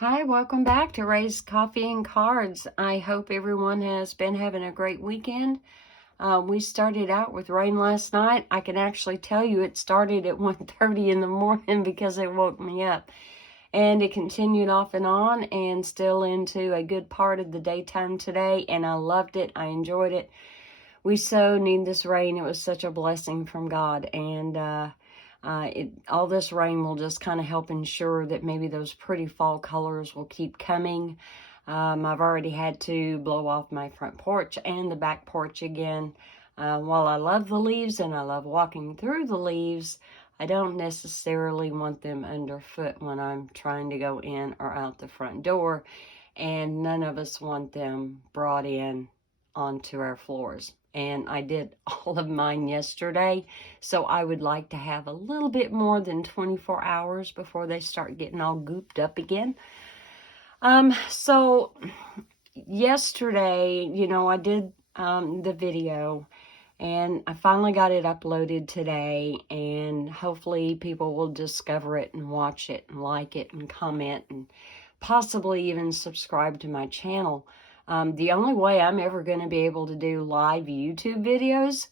Hi, welcome back to Ray's Coffee and Cards. I hope everyone has been having a great weekend. We started out with rain last night. I can actually tell you it started at 1:30 in the morning because it woke me up. And it continued off and on and still into a good part of the daytime today. And I loved it. I enjoyed it. We so need this rain. It was such a blessing from God. And all this rain will just kind of help ensure that maybe those pretty fall colors will keep coming. I've already had to blow off my front porch and the back porch again. While I love the leaves and I love walking through the leaves, I don't necessarily want them underfoot when I'm trying to go in or out the front door. And none of us want them brought in onto our floors. And I did all of mine yesterday, so I would like to have a little bit more than 24 hours before they start getting all gooped up again. So yesterday, I did the video, and I finally got it uploaded today, and hopefully people will discover it and watch it and like it and comment and possibly even subscribe to my channel. The only way I'm ever going to be able to do live YouTube videos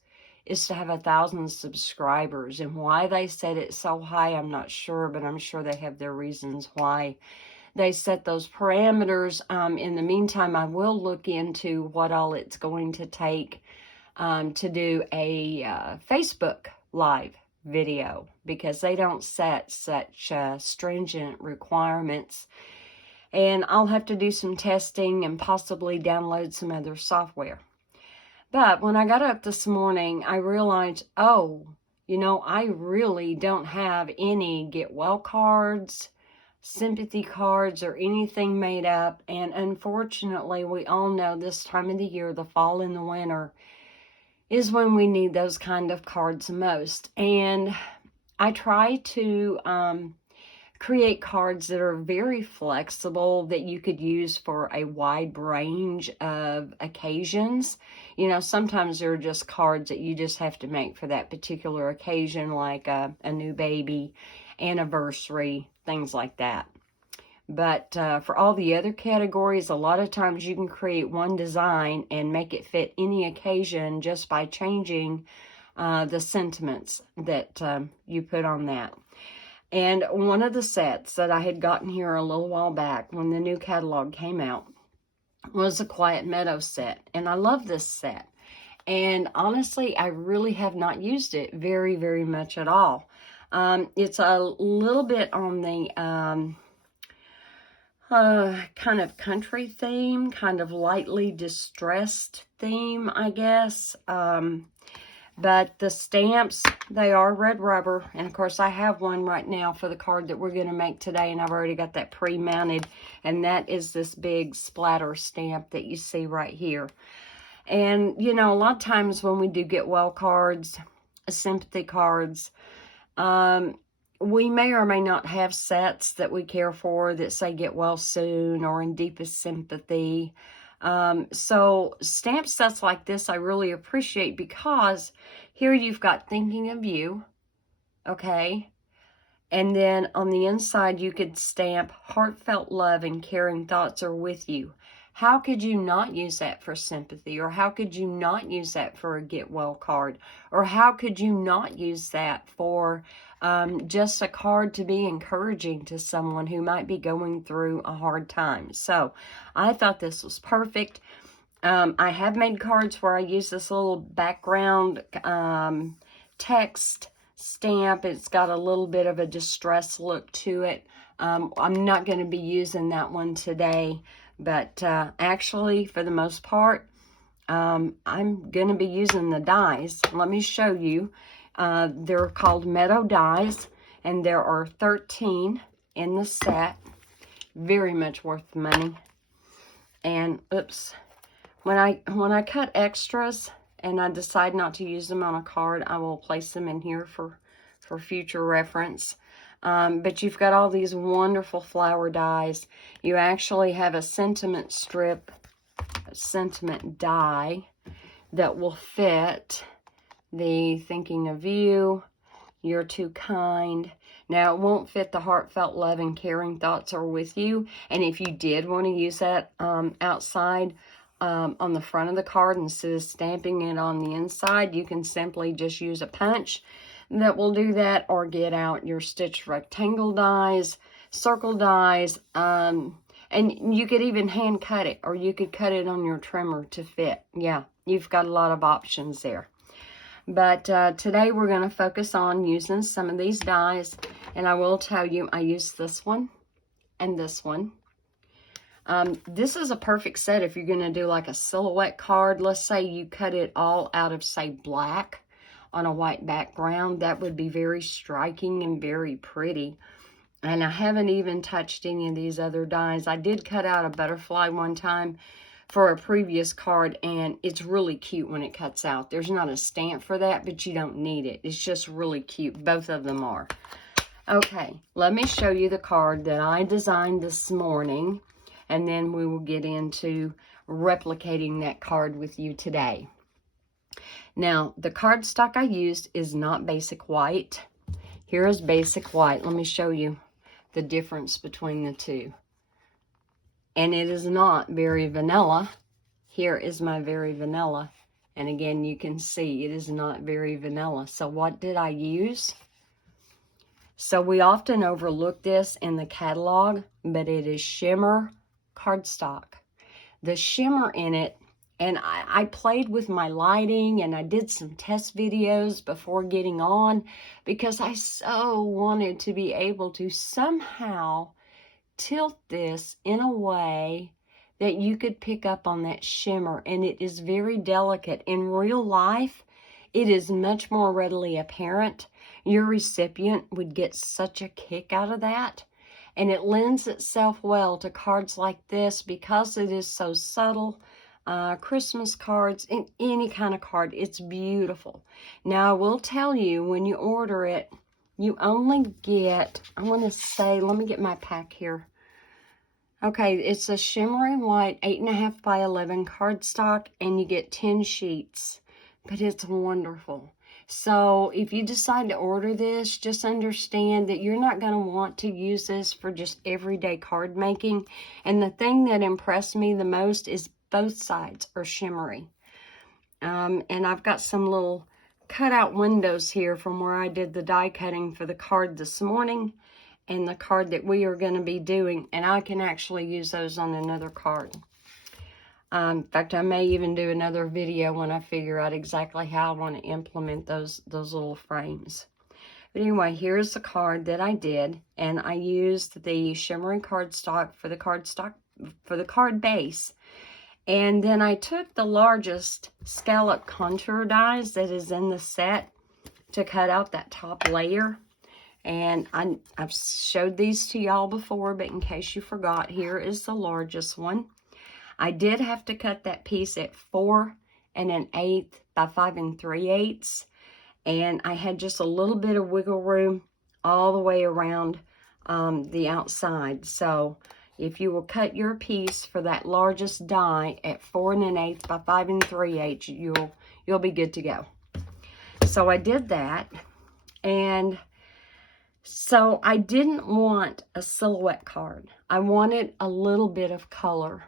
is to have 1,000 subscribers. And why they set it so high, I'm not sure, but I'm sure they have their reasons why they set those parameters. In the meantime, I will look into what all it's going to take to do a Facebook live video, because they don't set such stringent requirements. And I'll have to do some testing and possibly download some other software. But when I got up this morning, I realized, I really don't have any get well cards, sympathy cards, or anything made up. And unfortunately, we all know this time of the year, the fall and the winter, is when we need those kind of cards most. And I try to create cards that are very flexible, that you could use for a wide range of occasions. Sometimes there are just cards that you just have to make for that particular occasion, like a new baby, anniversary, things like that. But for all the other categories, a lot of times you can create one design and make it fit any occasion just by changing the sentiments that you put on that. And one of the sets that I had gotten here a little while back when the new catalog came out was a Quiet Meadow set. And I love this set. And honestly, I really have not used it very, very much at all. It's a little bit on the kind of country theme, kind of lightly distressed theme, I guess. But the stamps, they are red rubber. And of course, I have one right now for the card that we're going to make today. And I've already got that pre-mounted. And that is this big splatter stamp that you see right here. And, a lot of times when we do get well cards, sympathy cards, we may or may not have sets that we care for that say get well soon or in deepest sympathy. So stamp sets like this I really appreciate, because here you've got thinking of you, okay? And then on the inside you could stamp heartfelt love and caring thoughts are with you. How could you not use that for sympathy? Or how could you not use that for a get well card? Or how could you not use that for just a card to be encouraging to someone who might be going through a hard time? So I thought this was perfect. I have made cards where I use this little background text stamp. It's got a little bit of a distress look to it. I'm not going to be using that one today, but actually, for the most part, I'm going to be using the dies. Let me show you. They're called Meadow dies, and there are 13 in the set. Very much worth the money. And oops, when I cut extras and I decide not to use them on a card, I will place them in here for future reference. But you've got all these wonderful flower dies. You actually have a sentiment strip, a sentiment die that will fit the thinking of you, you're too kind. Now, it won't fit the heartfelt love and caring thoughts are with you. And if you did want to use that outside on the front of the card instead of stamping it on the inside, you can simply just use a punch that will do that, or get out your stitched rectangle dies, circle dies, and you could even hand cut it, or you could cut it on your trimmer to fit. Yeah, you've got a lot of options there. But today we're going to focus on using some of these dies, and I will tell you, I used this one and this one. This is a perfect set if you're going to do like a silhouette card. Let's say you cut it all out of, say, black on a white background. That would be very striking and very pretty. And I haven't even touched any of these other dies. I did cut out a butterfly one time for a previous card, and it's really cute when it cuts out. There's not a stamp for that, but you don't need it. It's just really cute. Both of them are. Okay, let me show you the card that I designed this morning, and then we will get into replicating that card with you today. Now, the cardstock I used is not basic white. Here is basic white. Let me show you the difference between the two. And it is not very vanilla. Here is my very vanilla. And again, you can see it is not very vanilla. So what did I use? So we often overlook this in the catalog, but it is shimmer cardstock. The shimmer in it, and I played with my lighting, and I did some test videos before getting on, because I so wanted to be able to somehow tilt this in a way that you could pick up on that shimmer. And it is very delicate. In real life, it is much more readily apparent. Your recipient would get such a kick out of that. And it lends itself well to cards like this because it is so subtle. Christmas cards, in any kind of card, it's beautiful. Now, I will tell you, when you order it, you only get, I want to say, let me get my pack here. Okay, it's a shimmery white 8.5 by 11 cardstock, and you get 10 sheets, but it's wonderful. So if you decide to order this, just understand that you're not going to want to use this for just everyday card making. And the thing that impressed me the most is both sides are shimmery. And I've got some little cutout windows here from where I did the die cutting for the card this morning and the card that we are going to be doing. And I can actually use those on another card. In fact, I may even do another video when I figure out exactly how I want to implement those little frames. But anyway, here's the card that I did, and I used the shimmery cardstock for the card base. And then I took the largest scallop contour dies that is in the set to cut out that top layer. And I've showed these to y'all before, but in case you forgot, here is the largest one. I did have to cut that piece at 4 1/8 by 5 3/8. And I had just a little bit of wiggle room all the way around the outside. So if you will cut your piece for that largest die at 4 1/8 by 5 3/8, you'll be good to go. So I did that, and so I didn't want a silhouette card. I wanted a little bit of color.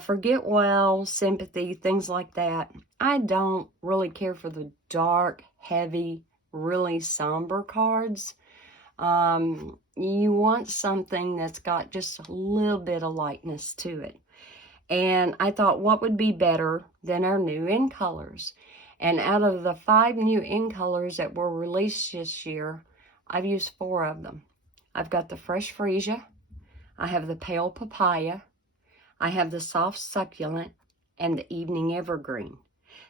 Forget well, sympathy, things like that. I don't really care for the dark, heavy, really somber cards. You want something that's got just a little bit of lightness to it. And I thought, what would be better than our new in colors? And out of the 5 new in colors that were released this year, I've used 4 of them. I've got the fresh freesia, I have the pale papaya, I have the soft succulent, and the evening evergreen.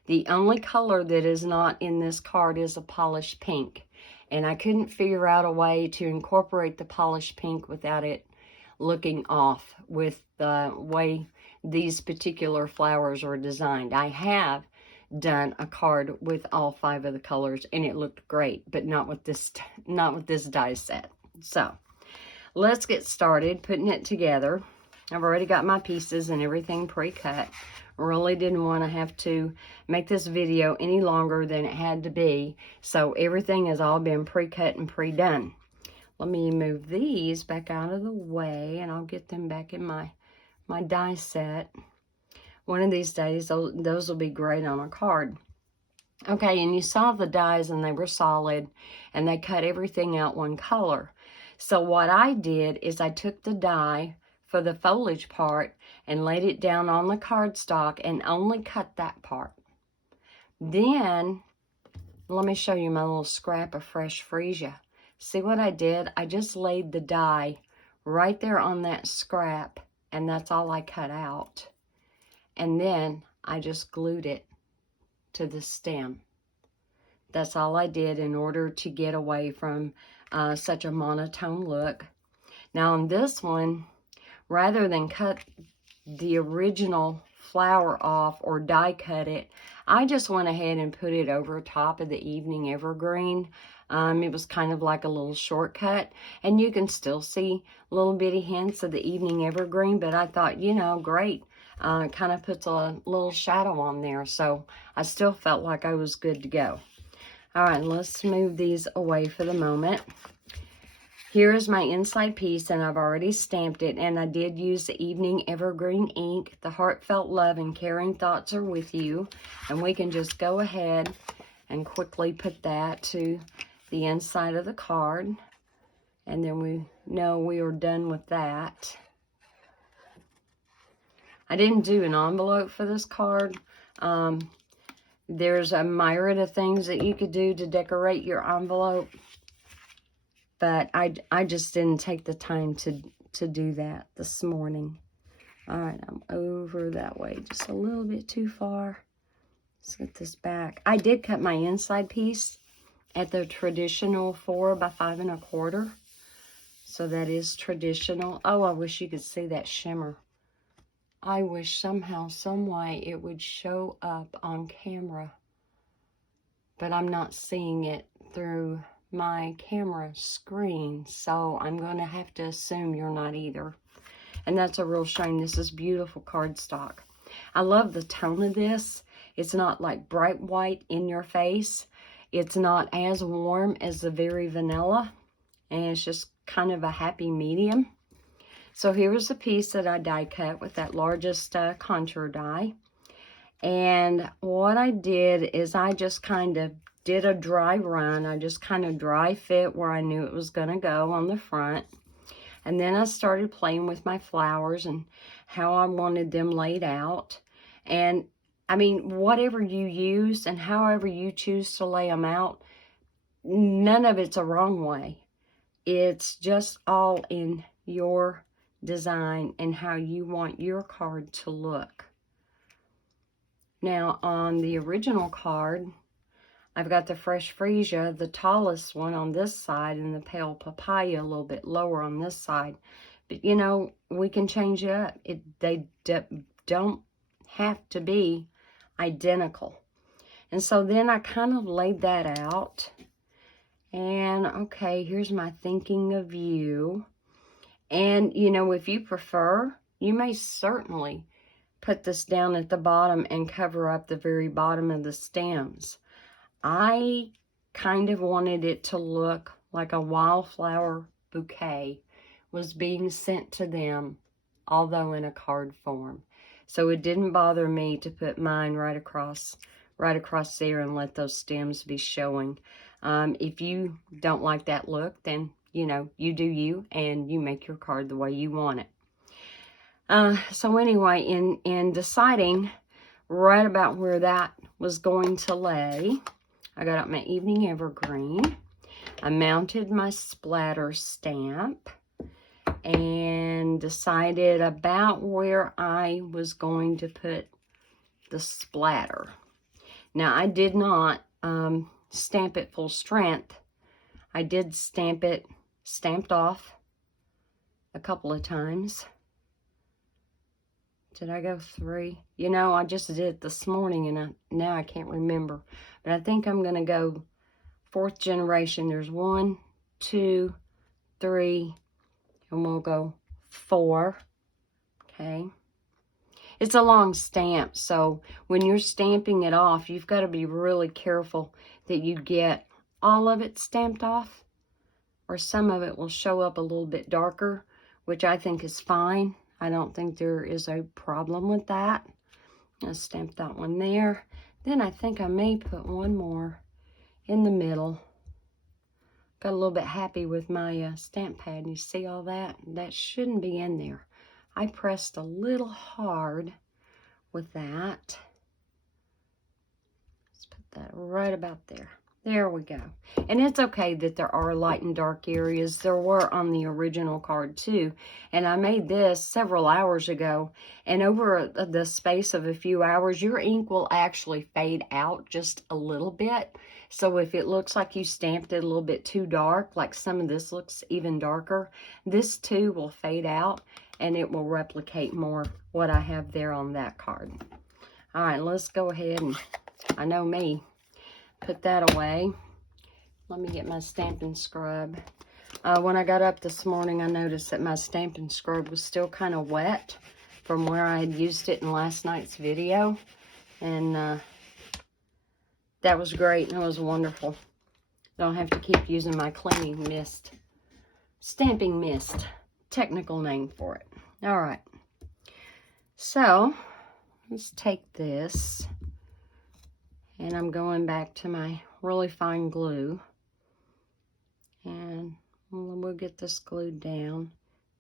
The only color that is not in this card is a polished pink. And I couldn't figure out a way to incorporate the polished pink without it looking off with the way these particular flowers are designed. I have done a card with all 5 of the colors, and it looked great, but not with this die set. So let's get started putting it together. I've already got my pieces and everything pre-cut. Really didn't want to have to make this video any longer than it had to be, so everything has all been pre-cut and pre-done. let me move these back out of the way, and I'll get them back in my die set. One of these days, those will be great on a card. Okay, and you saw the dies, and they were solid, and they cut everything out one color. So what I did is I took the die for the foliage part and laid it down on the cardstock and only cut that part. Then, let me show you my little scrap of fresh freesia. See what I did? I just laid the die right there on that scrap, and that's all I cut out. And then I just glued it to the stem. That's all I did in order to get away from such a monotone look. Now on this one, rather than cut the original flower off or die cut it, I just went ahead and put it over top of the evening evergreen. It was kind of like a little shortcut, and you can still see little bitty hints of the evening evergreen, but I thought, you know, great. It kind of puts a little shadow on there, so I still felt like I was good to go. All right, let's move these away for the moment. Here is my inside piece, and I've already stamped it, and I did use the Evening Evergreen ink. The heartfelt love and caring thoughts are with you, and we can just go ahead and quickly put that to the inside of the card, and then we know we are done with that. I didn't do an envelope for this card. There's a myriad of things that you could do to decorate your envelope, but I just didn't take the time to do that this morning. All right, I'm over that way just a little bit too far. Let's get this back. I did cut my inside piece at the traditional 4 by 5 1/4. So that is traditional. Oh, I wish you could see that shimmer. I wish somehow, some way it would show up on camera, but I'm not seeing it through my camera screen, so I'm going to have to assume you're not either. And that's a real shame. This is beautiful cardstock. I love the tone of this. It's not like bright white in your face. It's not as warm as the Very Vanilla, and it's just kind of a happy medium. So here's the piece that I die cut with that largest contour die. And what I did is I just kind of did a dry run. I just kind of dry fit where I knew it was going to go on the front. And then I started playing with my flowers and how I wanted them laid out. And I mean, whatever you use and however you choose to lay them out, none of it's a wrong way. It's just all in your design and how you want your card to look. Now on the original card, I've got the Fresh Freesia, the tallest one on this side, and the Pale Papaya a little bit lower on this side. But you know, we can change it up. They don't have to be identical. And so then I kind of laid that out. And okay, here's my thinking of you. And, you know, if you prefer, you may certainly put this down at the bottom and cover up the very bottom of the stems. I kind of wanted it to look like a wildflower bouquet was being sent to them, although in a card form. So it didn't bother me to put mine right across there and let those stems be showing. If you don't like that look, then you know, you do you, and you make your card the way you want it. So anyway, in deciding right about where that was going to lay, I got out my Evening Evergreen. I mounted my splatter stamp and decided about where I was going to put the splatter. Now, I did not stamp it full strength. I did stamp it stamped off a couple of times. Did I go 3? You know, I just did it this morning, and now I can't remember. But I think I'm going to go 4th generation. There's 1, 2, 3, and we'll go 4. Okay. It's a long stamp, so when you're stamping it off, you've got to be really careful that you get all of it stamped off. or some of it will show up a little bit darker, which I think is fine. I don't think there is a problem with that. I'll stamp that one there. Then I think I may put one more in the middle. Got a little bit happy with my stamp pad. You see all that? That shouldn't be in there. I pressed a little hard with that. Let's put that right about there. There we go. And it's okay that there are light and dark areas. There were on the original card too. And I made this several hours ago. And over the space of a few hours, your ink will actually fade out just a little bit. So if it looks like you stamped it a little bit too dark, like some of this looks even darker, this too will fade out and it will replicate more what I have there on that card. All right, let's go ahead and, I know me, put that away. Let me get my stamping scrub. When I got up this morning, I noticed that my stamping scrub was still kind of wet from where I had used it in last night's video. And that was great. It was wonderful. Don't have to keep using my cleaning mist. Stamping mist. Technical name for it. All right. So, let's take this. And I'm going back to my really fine glue. And we'll get this glued down.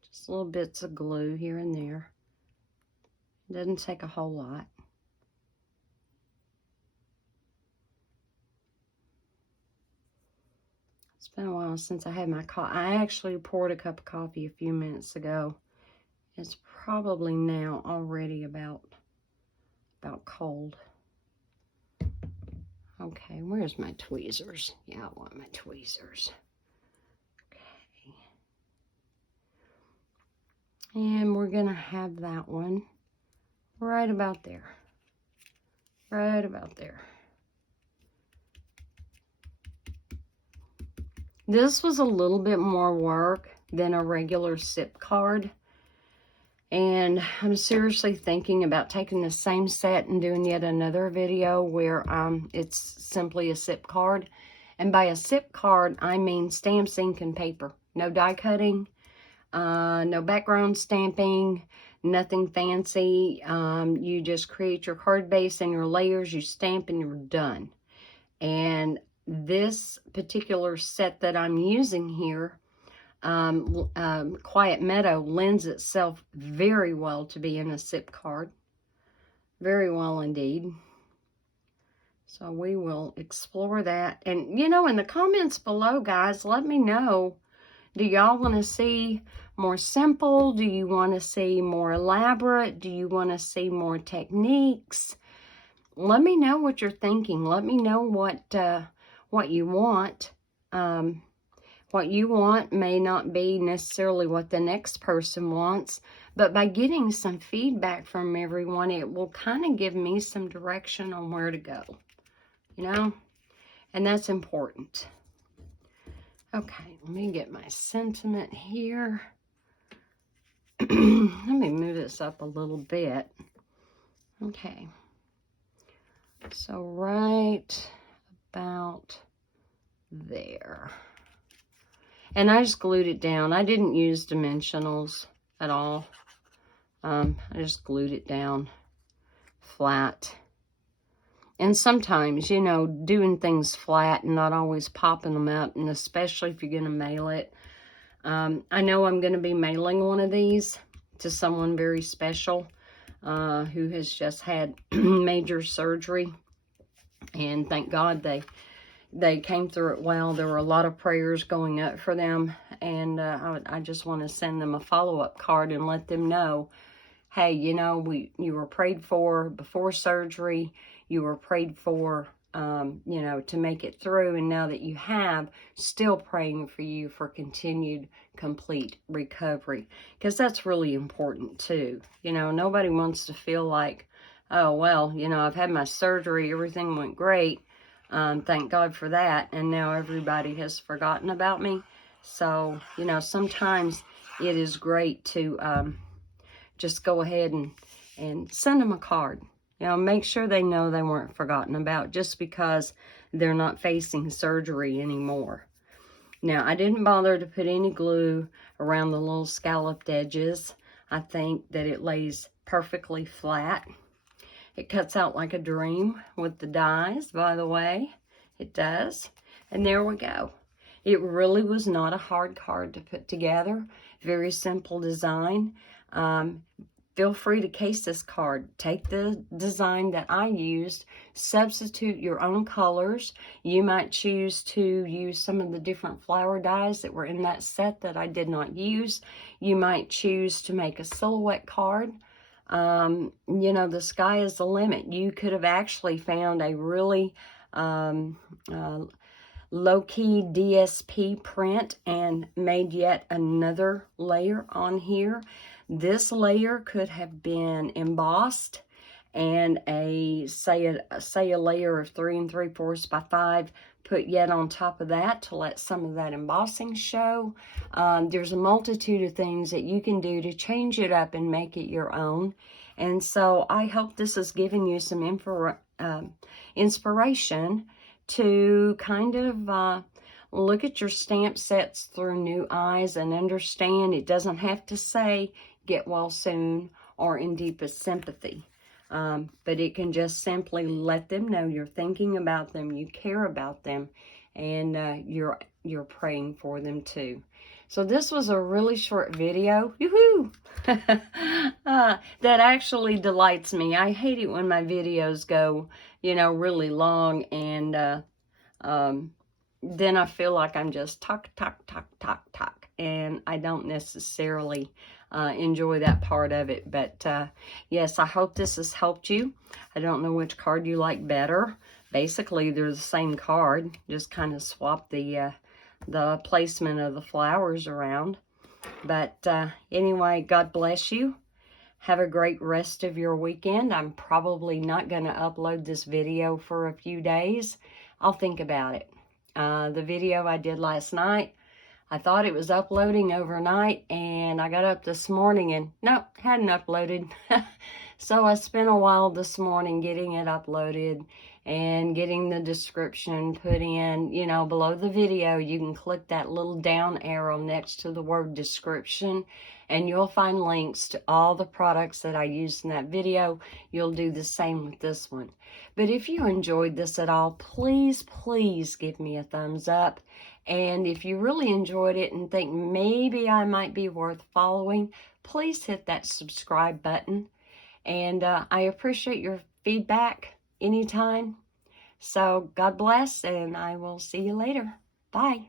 Just little bits of glue here and there. It doesn't take a whole lot. It's been a while since I had my coffee. I actually poured a cup of coffee a few minutes ago. It's probably now already about cold. Okay, where's my tweezers? Yeah, I want my tweezers. Okay. And we're going to have that one right about there. Right about there. This was a little bit more work than a regular SIP card. And I'm seriously thinking about taking the same set and doing yet another video where it's simply a SIP card. And by a SIP card, I mean stamps, ink, and paper. No die cutting, no background stamping, nothing fancy. You just create your card base and your layers, you stamp, and you're done. And this particular set that I'm using here, Quiet Meadow, lends itself very well to being a SIP card. Very well indeed. So we will explore that. And, you know, in the comments below, guys, let me know. Do y'all want to see more simple? Do you want to see more elaborate? Do you want to see more techniques? Let me know what you're thinking. Let me know what you want. What you want may not be necessarily what the next person wants, but by getting some feedback from everyone, it will kind of give me some direction on where to go, you know, and that's important. Okay, let me get my sentiment here. Let me move this up a little bit. Okay, so right about there. And I just glued it down. I didn't use dimensionals at all. I just glued it down flat. And sometimes, you know, doing things flat and not always popping them up, and especially if you're going to mail it. I know I'm going to be mailing one of these to someone very special who has just had major surgery. And thank God they came through it well. There were a lot of prayers going up for them. And I just want to send them a follow-up card and let them know, hey, you know, you were prayed for before surgery. You were prayed for, you know, to make it through. And now that you have, still praying for you for continued, complete recovery. Because that's really important too. You know, nobody wants to feel like, oh, well, you know, I've had my surgery. Everything went great. Thank God for that. And now everybody has forgotten about me. So, you know, sometimes it is great to just go ahead and send them a card. You know, make sure they know they weren't forgotten about just because they're not facing surgery anymore. Now, I didn't bother to put any glue around the little scalloped edges. I think that it lays perfectly flat. It cuts out like a dream with the dies, by the way. It does. And there we go. It really was not a hard card to put together. Very simple design. Feel free to case this card. Take the design that I used, substitute your own colors. You might choose to use some of the different flower dies that were in that set that I did not use. You might choose to make a silhouette card. You know, the sky is the limit. You could have actually found a really low-key DSP print and made yet another layer on here. This layer could have been embossed, and say a layer of 3 3/4 by 5 put yet on top of that to let some of that embossing show. There's a multitude of things that you can do to change it up and make it your own. And so I hope this is giving you some inspiration to kind of look at your stamp sets through new eyes and understand it doesn't have to say get well soon or in deepest sympathy. But it can just simply let them know you're thinking about them, you care about them, and you're praying for them too. So this was a really short video, yoo-hoo, that actually delights me. I hate it when my videos go, you know, really long, and then I feel like I'm just talk, and I don't necessarily enjoy that part of it. But yes, I hope this has helped you. I don't know which card you like better. Basically, they're the same card, just kind of swap the placement of the flowers around. But anyway, God bless you. Have a great rest of your weekend. I'm probably not going to upload this video for a few days. I'll think about it. The video I did last night, I thought it was uploading overnight, and I got up this morning and nope, hadn't uploaded. So I spent a while this morning getting it uploaded and getting the description put in. You know, below the video, you can click that little down arrow next to the word description, and you'll find links to all the products that I used in that video. You'll do the same with this one. But if you enjoyed this at all, please, please give me a thumbs up. And if you really enjoyed it and think maybe I might be worth following, please hit that subscribe button. And I appreciate your feedback anytime. So God bless, and I will see you later. Bye.